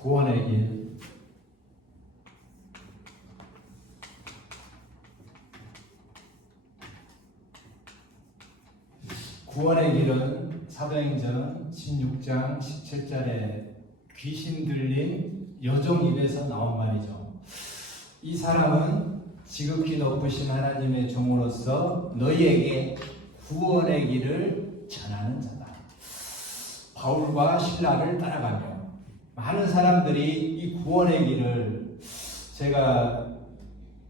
구원의 길. 구원의 길은 사도행전 16장 17절에 귀신 들린 여종 입에서 나온 말이죠. 이 사람은 지극히 높으신 하나님의 종으로서 너희에게 구원의 길을 전하는 자다. 바울과 신라를 따라가며 많은 사람들이 이 구원의 길을, 제가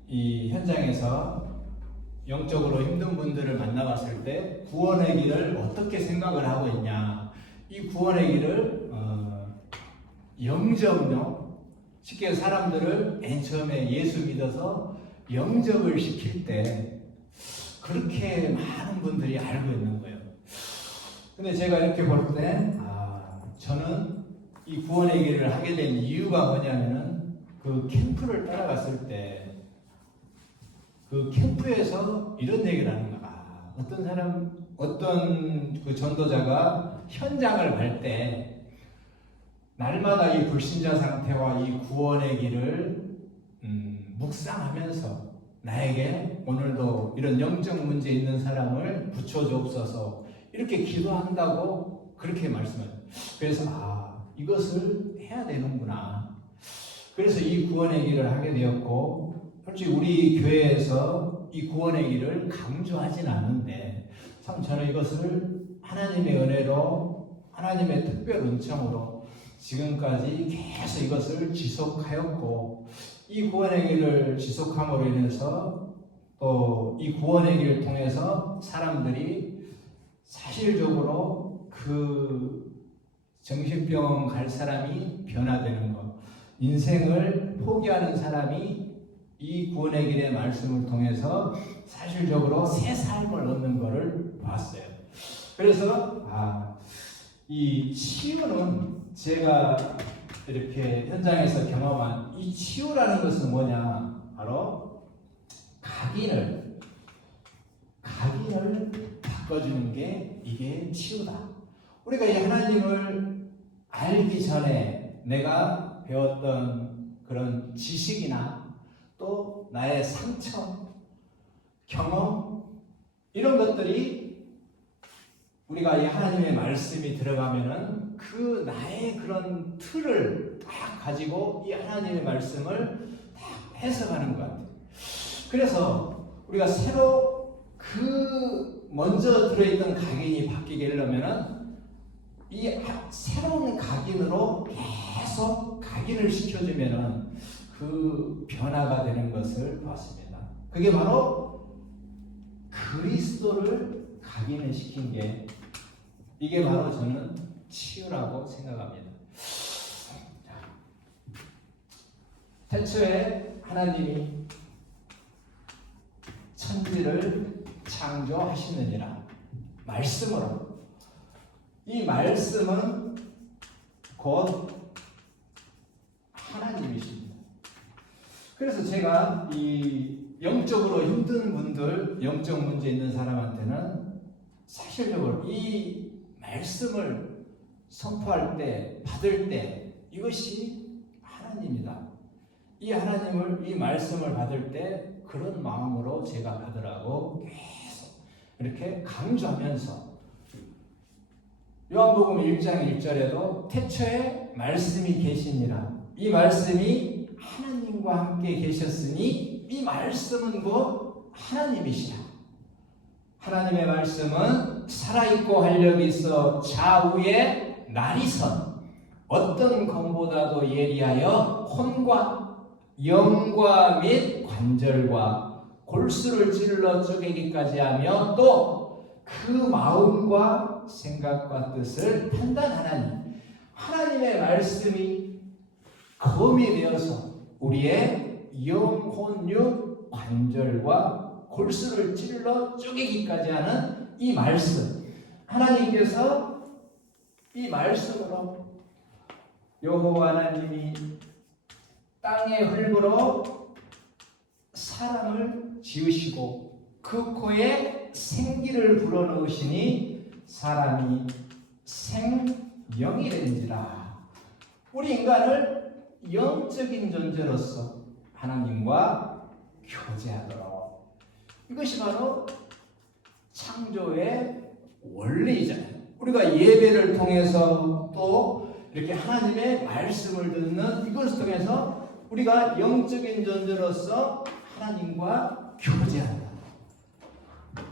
이 현장에서 영적으로 힘든 분들을 만나봤을 때 구원의 길을 어떻게 생각을 하고 있냐, 이 구원의 길을 영접요, 쉽게 사람들을 맨 처음에 예수 믿어서 영접을 시킬 때 그렇게 많은 분들이 알고 있는 거예요. 근데 제가 이렇게 볼 때 저는 이 구원의 길을 하게 된 이유가 뭐냐면은 그 캠프를 따라갔을 때 그 캠프에서 이런 얘기를 하는 거야. 어떤 그 전도자가 현장을 갈 때 날마다 이 불신자 상태와 이 구원의 길을 묵상하면서 나에게 오늘도 이런 영적 문제 있는 사람을 붙여주옵소서 이렇게 기도한다고 그렇게 말씀해요. 그래서 이것을 해야 되는구나. 그래서 이 구원의 길을 하게 되었고, 솔직히 우리 교회에서 이 구원의 길을 강조하진 않는데 참 저는 이것을 하나님의 은혜로, 하나님의 특별 은총으로 지금까지 계속 이것을 지속하였고, 이 구원의 길을 지속함으로 인해서 또 이 구원의 길을 통해서 사람들이 사실적으로 그 정신병원 갈 사람이 변화되는 것, 인생을 포기하는 사람이 이 구원의 길의 말씀을 통해서 사실적으로 새 삶을 얻는 것을 봤어요. 그래서 이 치유는 제가 이렇게 현장에서 경험한 이 치유라는 것은 뭐냐, 바로 각인을 바꿔주는 게 이게 치유다. 우리가 이 하나님을 알기 전에 내가 배웠던 그런 지식이나 또 나의 상처, 경험, 이런 것들이 우리가 이 하나님의 말씀이 들어가면은 그 나의 그런 틀을 딱 가지고 이 하나님의 말씀을 딱 해석하는 것 같아요. 그래서 우리가 새로 그 먼저 들어있던 각인이 바뀌게 하려면은 이 새로운 각인으로 계속 각인을 시켜주면은 그 변화가 되는 것을 봤습니다. 그게 바로 그리스도를 각인을 시킨 게, 이게 바로 저는 치유라고 생각합니다. 태초에 하나님이 천지를 창조하시느니라 말씀으로, 이 말씀은 곧 하나님이십니다. 그래서 제가 이 영적으로 힘든 분들, 영적 문제 있는 사람한테는 사실적으로 이 말씀을 선포할 때, 받을 때 이것이 하나님이다. 이 하나님을, 이 말씀을 받을 때 그런 마음으로 제가 받으라고 계속 이렇게 강조하면서, 요한복음 1장 1절에도 태초에 말씀이 계시니라, 이 말씀이 하나님과 함께 계셨으니 이 말씀은 곧 하나님이시라. 하나님의 말씀은 살아있고 활력이 있어 좌우에 날이 선 어떤 검보다도 예리하여 혼과 영과 및 관절과 골수를 찔러 쪼개기까지 하며 또 그 마음과 생각과 뜻을 판단하나니, 하나님의 말씀이 검이 되어서 우리의 영, 혼, 육, 관절과 골수를 찔러 쪼개기까지 하는 이 말씀, 하나님께서 이 말씀으로 여호와 하나님이 땅의 흙으로 사람을 지으시고 그 코에 생기를 불어넣으시니 사람이 생명이 된지라. 우리 인간을 영적인 존재로서 하나님과 교제하도록. 이것이 바로 창조의 원리잖아요. 우리가 예배를 통해서 또 이렇게 하나님의 말씀을 듣는 이것을 통해서 우리가 영적인 존재로서 하나님과 교제한다.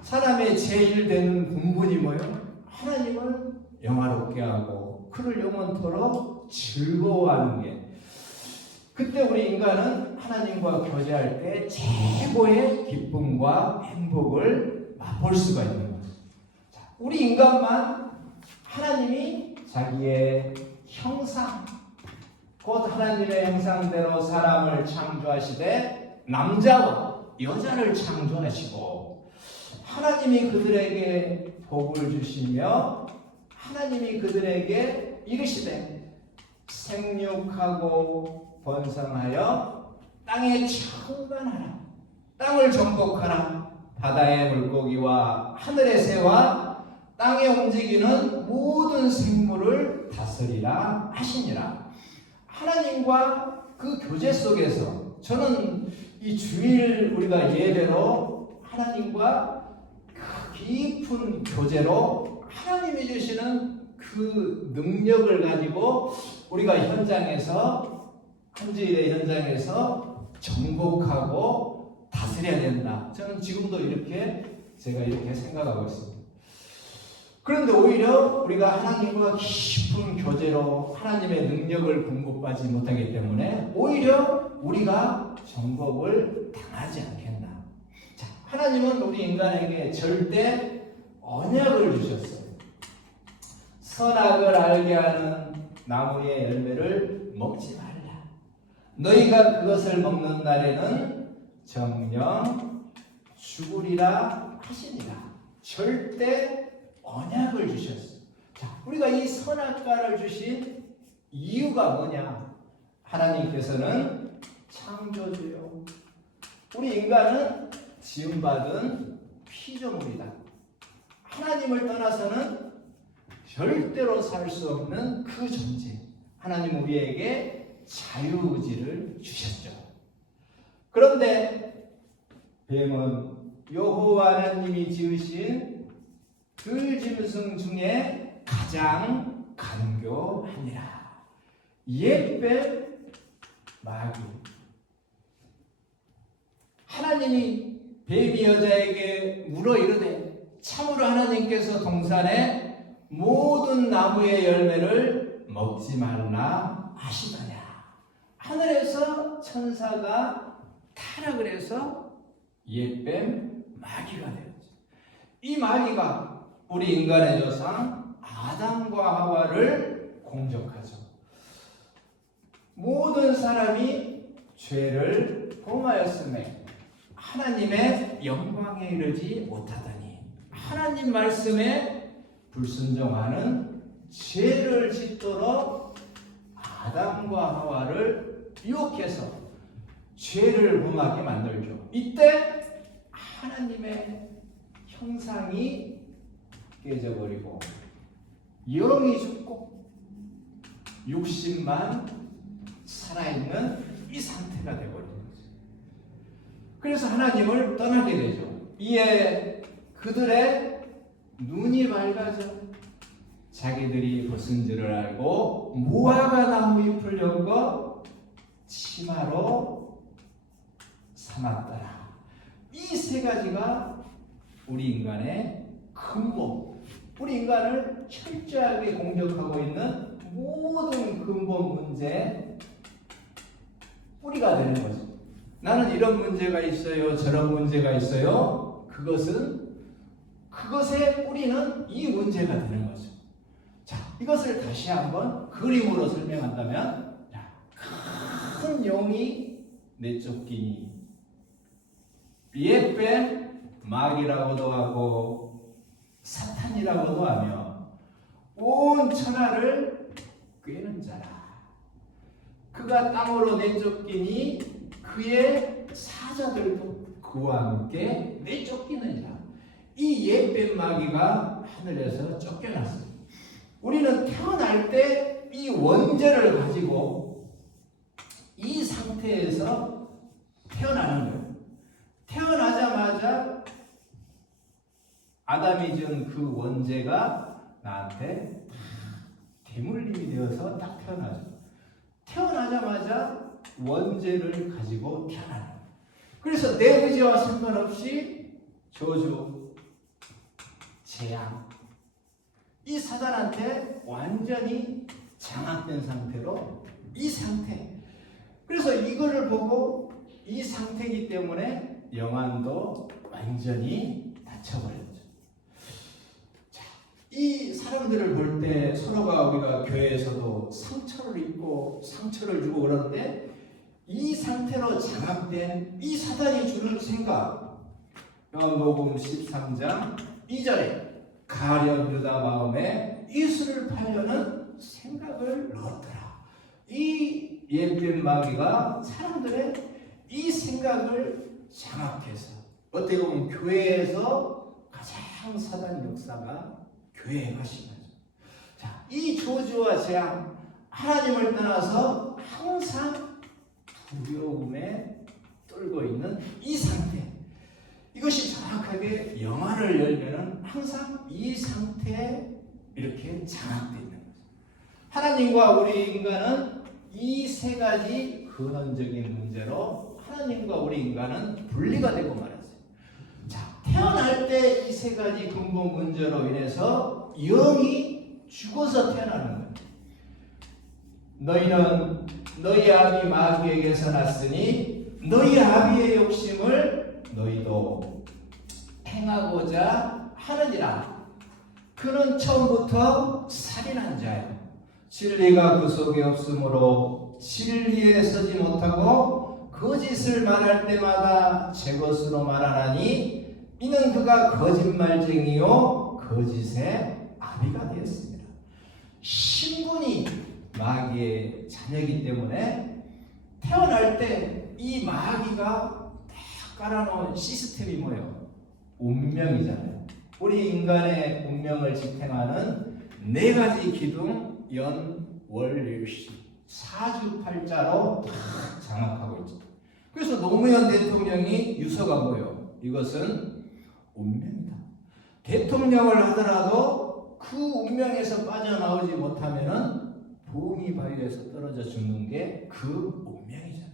사람의 제일 되는 본분이 뭐예요? 하나님을 영화롭게 하고 그를 영원토록 즐거워하는 게. 그때 우리 인간은 하나님과 교제할 때 최고의 기쁨과 행복을 맛볼 수가 있는 거죠. 우리 인간만 하나님이 자기의 형상, 곧 하나님의 형상대로 사람을 창조하시되 남자와 여자를 창조하시고 하나님이 그들에게 복을 주시며 하나님이 그들에게 이르시되 생육하고 번성하여 땅에 충만하라. 땅을 정복하라. 바다의 물고기와 하늘의 새와 땅에 움직이는 모든 생물을 다스리라 하시니라. 하나님과 그 교제 속에서 저는 이 주일 우리가 예배로 하나님과 그 깊은 교제로 하나님이 주시는 그 능력을 가지고 우리가 현장에서 한주일의 현장에서 정복하고 다스려야 된다. 저는 지금도 제가 이렇게 생각하고 있습니다. 그런데 오히려 우리가 하나님과 깊은 교제로 하나님의 능력을 공급받지 못하기 때문에 오히려 우리가 정복을 당하지 않겠나. 자, 하나님은 우리 인간에게 절대 언약을 주셨어요. 선악을 알게 하는 나무의 열매를 먹지 말라. 너희가 그것을 먹는 날에는 정녕 죽으리라 하시니라. 절대 언약을 주셨어요. 자, 우리가 이 선악과를 주신 이유가 뭐냐? 하나님께서는 창조주요. 우리 인간은 지음받은 피조물이다. 하나님을 떠나서는 절대로 살 수 없는 그 존재. 하나님 우리에게 자유의지를 주셨죠. 그런데 뱀은 여호와 하나님이 지으신 들짐승 중에 가장 간교하니라. 옛뱀 마귀. 하나님이 뱀이 여자에게 물어 이르되 참으로 하나님께서 동산에 모든 나무의 열매를 먹지 말라 하시더냐. 하늘에서 천사가 타락을 해서 옛뱀 마귀가 되었죠. 이 마귀가 우리 인간의 조상 아담과 하와를 공격하죠. 모든 사람이 죄를 범하였음에 하나님의 영광에 이르지 못하다니 하나님 말씀에 불순종하는 죄를 짓도록 아담과 하와를 유혹해서 죄를 범하게 만들죠. 이때 하나님의 형상이 깨져버리고 영이 죽고 육신만 살아있는 이 상태가 되어버리는 거죠. 그래서 하나님을 떠나게 되죠. 이에 그들의 눈이 밝아져 자기들이 벗은 줄을 알고 무화과 나무 잎을 엮어 치마로 삼았더라. 이 세 가지가 우리 인간의 근본, 우리 인간을 철저하게 공격하고 있는 모든 근본 문제의 뿌리가 되는 거죠. 나는 이런 문제가 있어요, 저런 문제가 있어요. 그것의 뿌리는 이 문제가 되는 거죠. 자, 이것을 다시 한번 그림으로 설명한다면, 큰 용이 내쫓기니 옛뱀 마귀라고도 하고 사탄이라고도 하며 온 천하를 꿰는 자라. 그가 땅으로 내쫓기니 그의 사자들도 그와 함께 내쫓기느니라. 이 옛뱀 마귀가 하늘에서 쫓겨났습니다. 우리는 태어날 때 이 원죄를 가지고 이 상태에서 태어나는 거예요. 태어나자마자 아담이 준 그 원죄가 나한테 대물림이 되어서 딱 태어나죠. 태어나자마자 원죄를 가지고 태어나는 거예요. 그래서 내 의지와 상관없이 저주, 재앙, 이 사단한테 완전히 장악된 상태로 이 상태. 그래서 이거를 보고 이 상태이기 때문에 영안도 완전히 닫혀버렸죠. 자, 이 사람들을 볼 때 서로가 우리가 교회에서도 상처를 입고 상처를 주고 그러는데 이 상태로 장악된 이 사단이 주는 생각, 요한복음 13장 2절에 가련 유다 마음에 이수를 팔려는 생각을 넣었더라. 이 옛뱀 마귀가 사람들의 이 생각을 장악해서 어떻게 보면 교회에서 가장 사단 역사가 교회에 가신 거죠. 자, 이 저주와 재앙, 하나님을 떠나서 항상 두려움에 떨고 있는 이 상태, 이것이 정확하게 영안을 열면은 항상 이 상태에 이렇게 장악되어 있는 거죠. 하나님과 우리 인간은 이 세 가지 근원적인 문제로 하나님과 우리 인간은 분리가 되고 말았어요. 자, 태어날 때 이 세 가지 근본 문제로 인해서 영이 죽어서 태어나는 거예요. 너희는 너희 아비 마귀에게서 났으니 너희 아비의 욕심을 너희도 행하고자 하느니라. 그는 처음부터 살인한 자요, 진리가 그 속에 없으므로 진리에 서지 못하고 거짓을 말할 때마다 제 것으로 말하나니 이는 그가 거짓말쟁이요 거짓의 아비가 되었습니다. 신분이 마귀의 자녀이기 때문에 태어날 때 이 마귀가 딱 깔아놓은 시스템이 뭐예요? 운명이잖아요. 우리 인간의 운명을 지탱하는 네 가지 기둥, 연, 월, 일시, 사주팔자로 딱 장악하고 있죠. 그래서 노무현 대통령이 유서가 뭐예요? 이것은 운명이다. 대통령을 하더라도 그 운명에서 빠져나오지 못하면은 부흥이 바위에서 떨어져 죽는 게 그 운명이잖아요.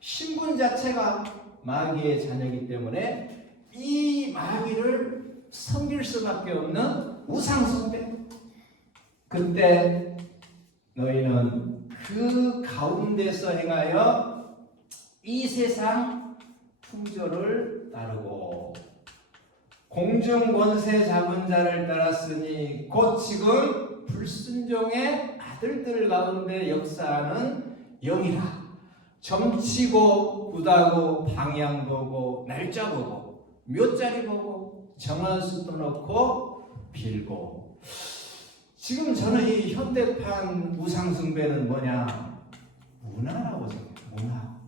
신분 자체가 마귀의 자녀이기 때문에 이 마귀를 섬길 수밖에 없는 우상숭배. 그때 너희는 그 가운데서 행하여 이 세상 풍조를 따르고 공중 권세 잡은 자를 따랐으니 곧 지금 불순종의 아들들 가운데 역사하는 영이라. 점치고 굿하고 방향 보고 날짜 보고 묘자리 보고 정한 수도 넣고 빌고. 지금 저는 이 현대판 우상숭배는 뭐냐? 문화라고 생각해요. 문화.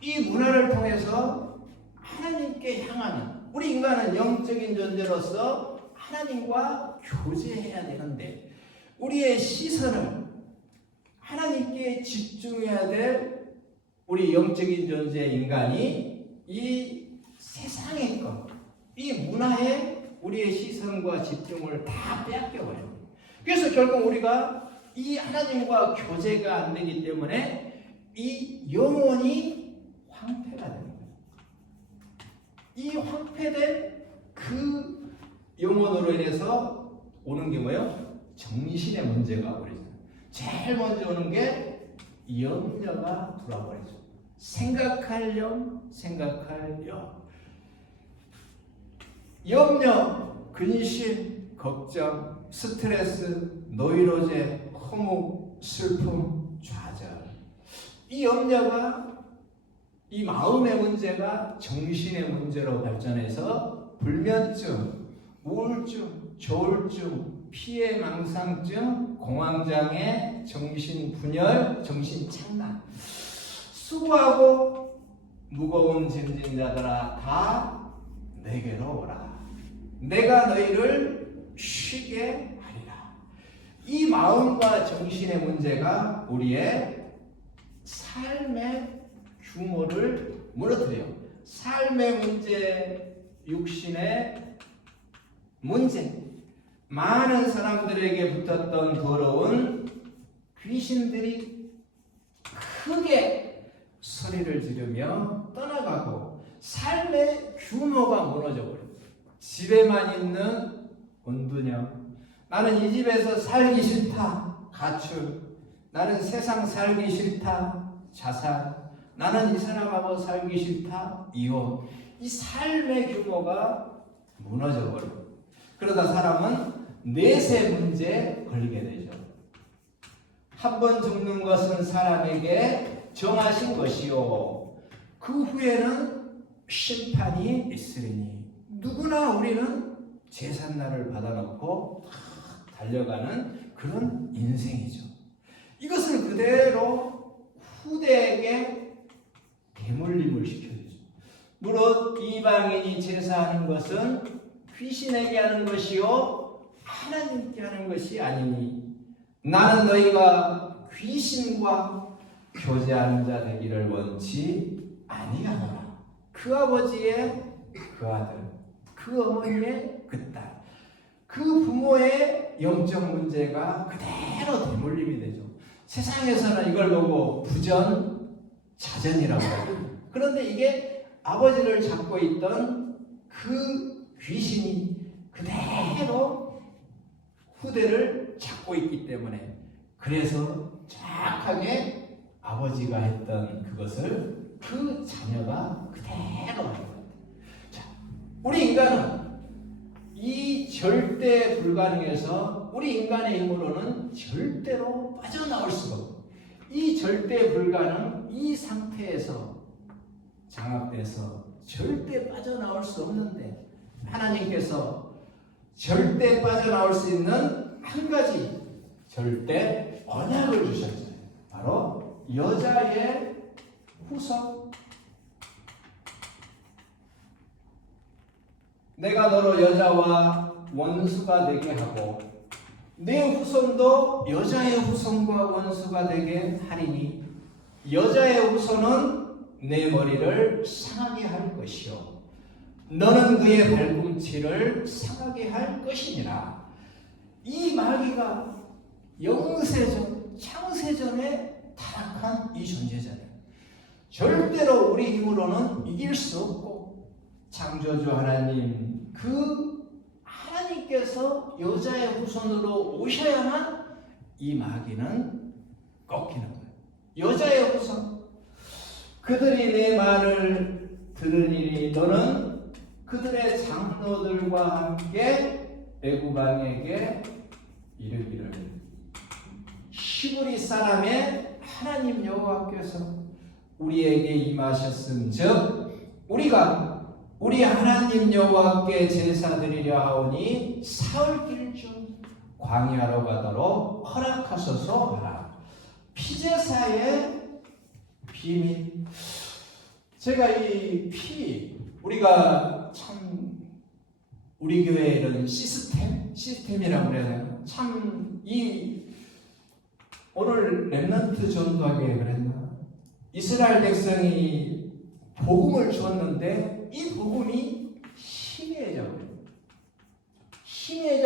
이 문화를 통해서 하나님께 향하는, 우리 인간은 영적인 존재로서 하나님과 교제해야 되는데 우리의 시선을 하나님께 집중해야 될 우리 영적인 존재 인간이 이 세상의 것, 이 문화에 우리의 시선과 집중을 다 빼앗겨버려요. 그래서 결국 우리가 이 하나님과 교제가 안 되기 때문에 이 영혼이 황폐가 되는 거예요. 이 황폐된 그 영혼으로 인해서 오는 게 뭐예요? 정신의 문제가 오죠. 제일 먼저 오는 게 염려가 돌아버리죠. 생각할 염, 생각할 염. 염려, 근심, 걱정, 스트레스, 노이로제, 허무, 슬픔, 좌절. 이 염려가, 이 마음의 문제가 정신의 문제로 발전해서 불면증, 우울증, 조울증, 피해망상증, 공황장애, 정신분열, 정신착란. 수고하고 무거운 짐진 자들아 다 내게로 오라. 내가 너희를 쉬게 하리라. 이 마음과 정신의 문제가 우리의 삶의 규모를 무너뜨려요. 삶의 문제, 육신의 문제, 많은 사람들에게 붙었던 더러운 귀신들이 크게 소리를 지르며 떠나가고 삶의 규모가 무너져버려요. 집에만 있는 온두녀, 나는 이 집에서 살기 싫다, 가출, 나는 세상 살기 싫다, 자살, 나는 이 사람하고 살기 싫다, 이혼. 이 삶의 규모가 무너져버려요. 그러다 사람은 넷의 문제에 걸리게 되죠. 한 번 죽는 것은 사람에게 정하신 것이요, 그 후에는 심판이 있으리니. 누구나 우리는 제삿날을 받아놓고 달려가는 그런 인생이죠. 이것을 그대로 후대에게 대물림을 시켜주죠. 무릇 이방인이 제사하는 것은 귀신에게 하는 것이요 하나님께 하는 것이 아니니 나는 너희가 귀신과 교제하는 자 되기를 원치 아니하노라. 그 아버지의 그 아들, 그 어머니의 그 딸, 그 부모의 영적 문제가 그대로 대물림이 되죠. 세상에서는 이걸 보고 부전, 자전이라고 하죠. 그런데 이게 아버지를 잡고 있던 그 귀신이 그대로 후대를 잡고 있기 때문에, 그래서 정확하게 아버지가 했던 그것을 그 자녀가 그대로 하는 거예요. 자, 우리 인간은 이 절대 불가능에서 우리 인간의 힘으로는 절대로 빠져나올 수가 없고, 이 절대 불가능, 이 상태에서 장악돼서 절대 빠져나올 수 없는데, 하나님께서 절대 빠져나올 수 있는 한 가지 절대 언약을 주셨어요. 바로 여자의 후손. 내가 너로 여자와 원수가 되게 하고 네 후손도 여자의 후손과 원수가 되게 하리니 여자의 후손은 내 머리를 상하게 할 것이요 너는 그의 발꿈치를 상하게 할 것이니라. 이 마귀가 영세전, 창세전에 타락한 이 존재잖아요. 절대로 우리 힘으로는 이길 수 없고, 창조주 하나님, 그 하나님께서 여자의 후손으로 오셔야만 이 마귀는 꺾이는 거예요. 여자의 후손, 그들이 내 말을 들으리니 너는 그들의 장로들과 함께 애굽 왕에게 이르기를 히브리 사람의 하나님 여호와께서 우리에게 임하셨음즉 우리가 우리 하나님 여호와께 제사 드리려 하오니 사흘길 중 광야로 가도록 허락하소서 하라. 피제사의 비밀. 제가 이 우리가 참 우리 교회 이런 시스템이라고 그래요. 참 오늘 렘넌트 전도하게 그랬나? 이스라엘 백성이 복음을 주었는데 이 복음이 희미해져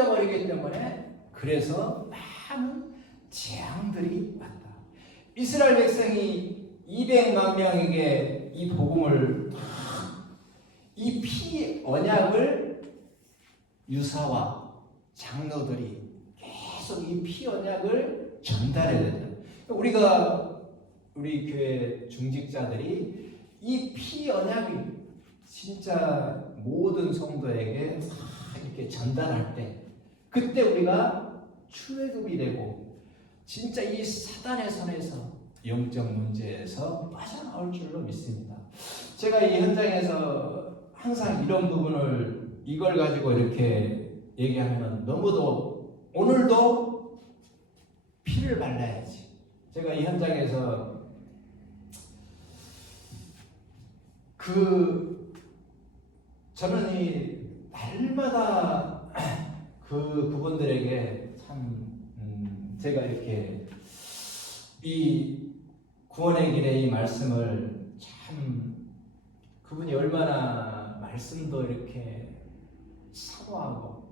버리기 때문에 그래서 많은 재앙들이 왔다. 이스라엘 백성이 200만 명에게 이 복음을 이 피 언약을 유사와 장로들이 계속 이 피 언약을 전달해야 된다. 우리 교회 중직자들이 이 피 언약이 진짜 모든 성도에게 이렇게 전달할 때, 그때 우리가 출애굽이 되고 진짜 이 사단의 손에서 영적 문제에서 빠져나올 줄로 믿습니다. 제가 이 현장에서 항상 이런 부분을 이걸 가지고 이렇게 얘기하면 너무도 오늘도 피를 발라야지. 제가 이 현장에서 저는 이 날마다 그분들에게 참 제가 이렇게 이 구원의 길의 이 말씀을 참 그분이 얼마나 말씀도 이렇게 사모하고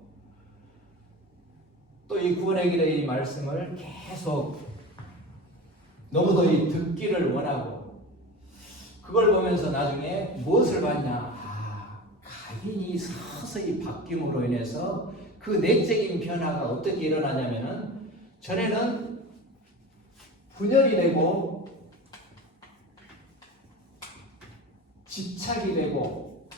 또 이 구원의 길의 이 말씀을 계속 너무도 이 듣기를 원하고 그걸 보면서 나중에 무엇을 봤냐? 각인이 서서히 바뀜으로 인해서 그 내적인 변화가 어떻게 일어나냐면은 전에는 분열이 되고 집착이 되고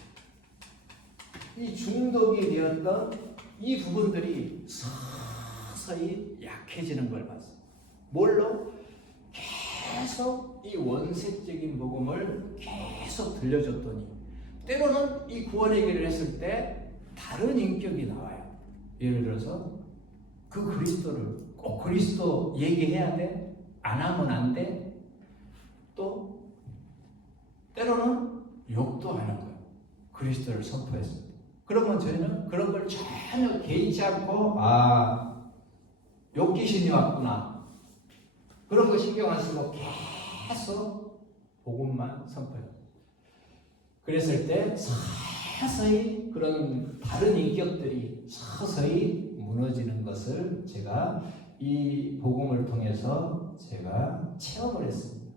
이 중독이 되었던 이 부분들이 서서히 약해지는 걸 봤어요. 뭘로? 계속 이 원색적인 복음을 계속 들려줬더니 때로는 이 구원의 길을 했을 때 다른 인격이 나와요. 예를 들어서 그 그리스도를 꼭 그리스도 얘기해야 돼? 안 하면 안 돼? 또 때로는 욕도 하는 거예요. 그리스도를 선포했습니다. 그러면 저희는 그런 걸 전혀 개의치 않고 욕귀신이 왔구나. 그런 거 신경 안 쓰고 계속 복음만 선포해요. 그랬을 때 서서히 그런 다른 인격들이 서서히 무너지는 것을 제가 이 복음을 통해서 제가 체험을 했습니다.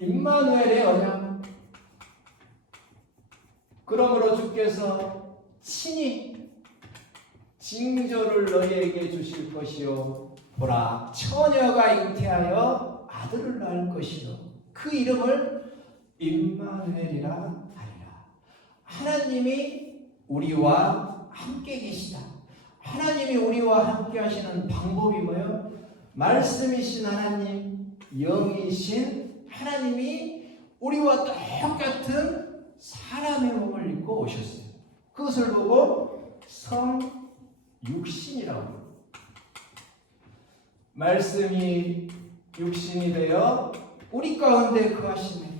임마누엘의 언약. 그러므로 주께서 친히 징조를 너희에게 주실 것이요 보라 처녀가 잉태하여 아들을 낳을 것이요 그 이름을 임마누엘이라 하리라. 하나님이 우리와 함께 계시다. 하나님이 우리와 함께 하시는 방법이 뭐예요? 말씀이신 하나님, 영이신 하나님이 우리와 똑같은 사람의 몸을 입고 오셨어요. 그것을 보고 성육신이라고 합니다. 말씀이 육신이 되어 우리 가운데 거하시네.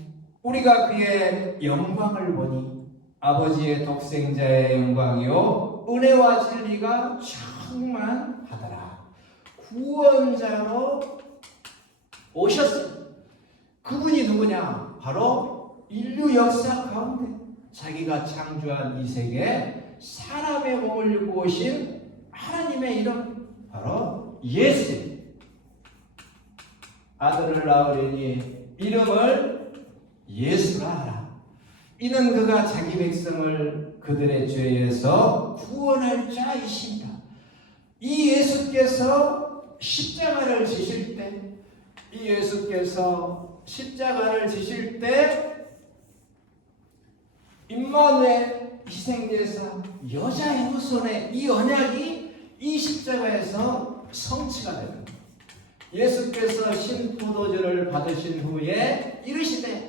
우리가 그의 영광을 보니 아버지의 독생자의 영광이요 은혜와 진리가 충만하더라. 구원자로 오셨어요. 그분이 누구냐? 바로 인류 역사 가운데 자기가 창조한 이 세계에 사람의 몸을 입고 오신 하나님의 이름 바로 예수. 아들을 낳으리니 이름을 예수라 하라. 이는 그가 자기 백성을 그들의 죄에서 구원할 자이십니다. 이 예수께서 십자가를 지실 때, 이 예수께서 십자가를 지실 때 임마누엘 희생제사 여자의 후손의 이 언약이 이 십자가에서 성취가 됩니다. 예수께서 신포도주를 받으신 후에 이르시되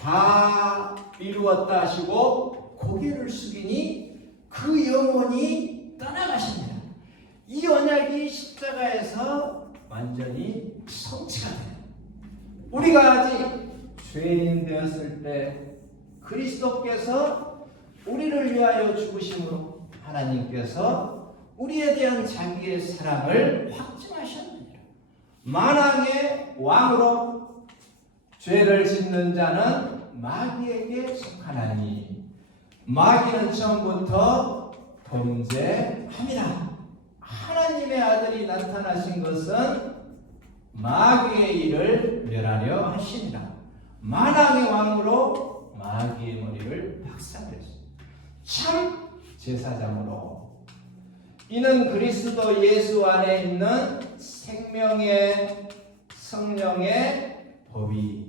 다 이루었다 하시고 고개를 숙이니 그 영혼이 떠나가십니다. 이 언약이 십자가에서 완전히 성취가 돼요. 우리가 아직 죄인 되었을 때 그리스도께서 우리를 위하여 죽으심으로 하나님께서 우리에 대한 자기의 사랑을 확증하셨느니라. 만왕의 왕으로 죄를 짓는 자는 마귀에게 속하나니 마귀는 처음부터 범죄함이라. 하나님의 아들이 나타나신 것은 마귀의 일을 멸하려 하시니라. 만왕의 왕으로 마귀의 머리를 박살냈습니다. 참 제사장으로 이는 그리스도 예수 안에 있는 생명의 성령의 법이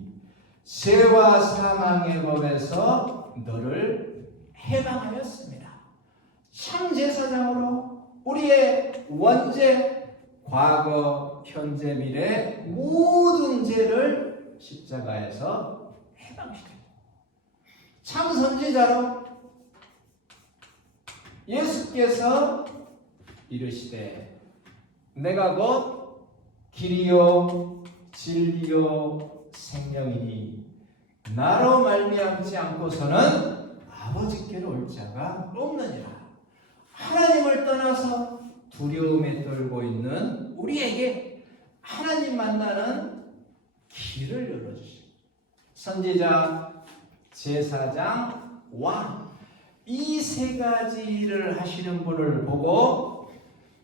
죄와 사망의 법에서 너를 해방하였습니다. 참 제사장으로 우리의 원죄, 과거, 현재, 미래 모든 죄를 십자가에서 해방시켰다. 참 선지자로 예수께서 이르시되 내가 곧 길이요 진리요 생명이니 나로 말미암지 않고서는 아버지께로 올 자가 없느니라. 하나님을 떠나서 두려움에 떨고 있는 우리에게 하나님 만나는 길을 열어주시고 선지자, 제사장, 왕 이 세 가지를 하시는 분을 보고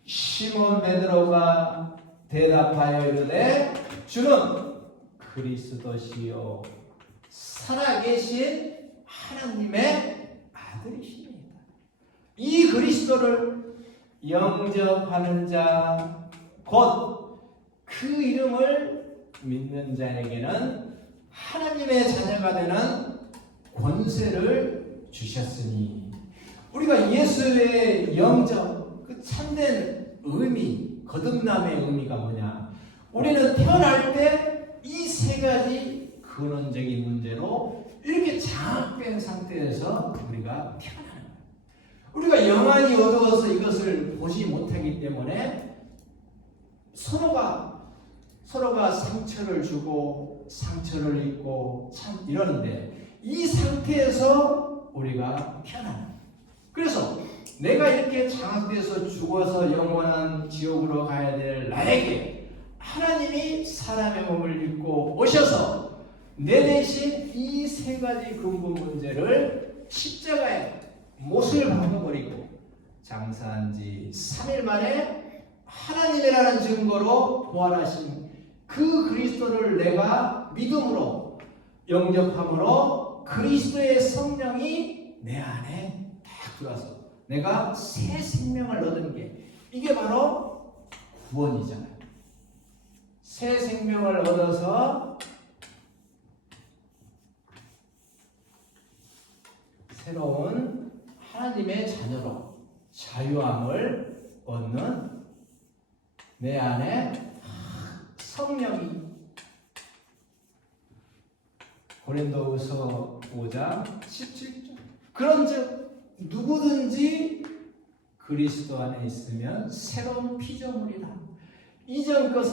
시몬 베드로가 대답하여 이르되 주는 그리스도시요 살아계신 하나님의 아들이십니다. 이 그리스도를 영접하는 자 곧 그 이름을 믿는 자에게는 하나님의 자녀가 되는 권세를 주셨으니 우리가 예수의 영접 그 참된 의미 거듭남의 의미가 뭐냐? 우리는 태어날 때 이 세 가지 근원적인 문제로 이렇게 장악된 상태에서 우리가 태어나는 거예요. 우리가 영안이 어두워서 이것을 보지 못하기 때문에 서로가 상처를 주고 상처를 입고 참 이러는데 이 상태에서 우리가 태어나는 거예요. 그래서 내가 이렇게 장악돼서 죽어서 영원한 지옥으로 가야 될 나에게 하나님이 사람의 몸을 입고 오셔서 내 대신 이 세 가지 근본 문제를 십자가에 못을 박아버리고 장사한 지 3일 만에 하나님이라는 증거로 부활하신 그 그리스도를 내가 믿음으로 영접함으로 그리스도의 성령이 내 안에 딱 들어와서 내가 새 생명을 얻은 게 이게 바로 구원이잖아요. 새 생명을 얻어서 새로운 하나님의 자녀로 자유함을 얻는 내 안에 성령이 고린도후서 5장 17절 그런즉 누구든지 그리스도 안에 있으면 새로운 피조물이라 이전 것은